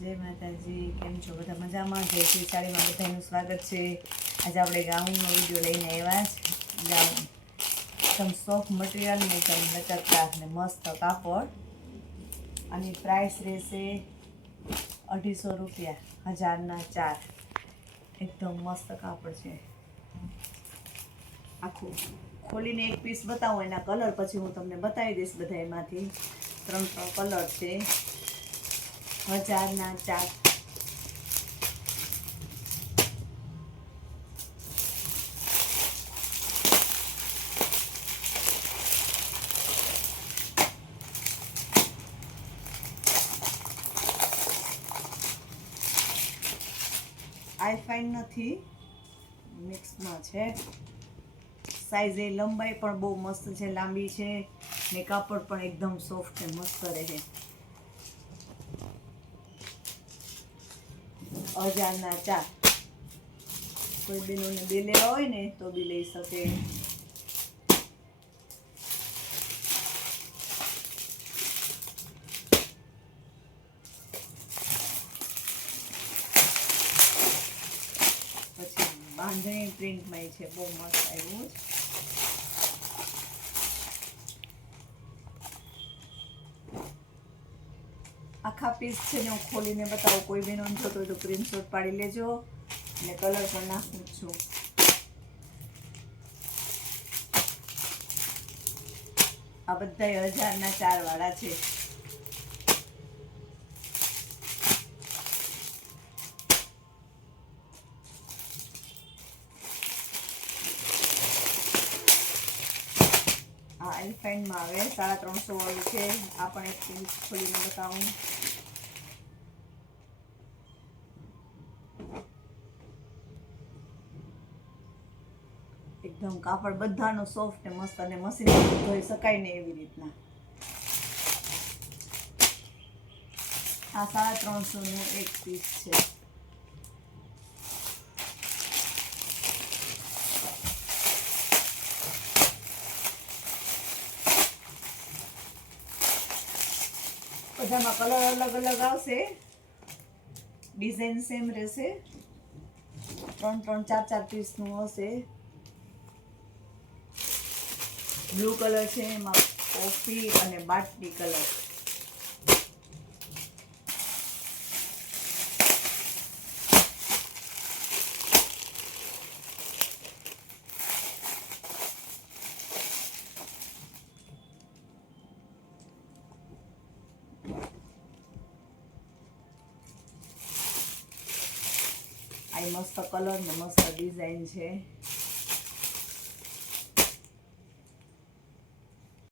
જય માતાજી, કેમ છો બધા મજામાં? જય શ્રી સાડીમાં બધાનું સ્વાગત છે. આજે આપણે ગાઉનનો વિડીયો લઈને આવ્યા છે. ગાઉન એકદમ સોફ્ટ મટીરિયલ ને એકદમ લચકદાર ને મસ્ત કાપડ. આની પ્રાઇસ રહેશે 250 રૂપિયા, 1000ના 4. એકદમ મસ્ત કાપડ છે. આખું ખોલીને એક પીસ બતાવું, એના કલર પછી હું તમને બતાવી દઈશ. બધા એમાંથી 3 કલર છે. 1000ના 4. આઈ ફાઇન નથી, મિક્સમાં છે. સાઈઝ એ લંબાઈ પણ બહુ મસ્ત છે, લાંબી છે ને કાપડ પણ એકદમ સોફ્ટ ને મસ્ત રહે. 1000ના 4. કોઈ બહેનોને 2 લેવા હોય ને તો બી લઈ શકે. પછી બાંધણી પ્રિન્ટમાં છે, બહુ મસ્ત આવ્યું. આખા પીસ છે ને હું ખોલીને બતાવું. કોઈ બહેનો જોતો હોય તો સ્ક્રીનશોટ પાડી લેજો અને કલર પણ નાખું છું. આ બધા 1000ના 4 વાળા છે. આ એલફાઇનમાં આવે 350 વાળું છે. આ પણ એક પીસ ખોલીને બતાવું. એકદમ કાપડ બધાનો સોફ્ટ ને મસ્ત અને મશીન ધોઈ શકાય ને એવી રીતના. આ 350નું એક પીસ છે. બધામાં કલર અલગ અલગ આવશે, ડિઝાઇન સેમ રહેશે. 3 4 પીસનું હશે. બ્લુ કલર છે, એમાં કોફી અને બાટલી કલર. આ મસ્ત કલર ને મસ્ત ડિઝાઇન છે.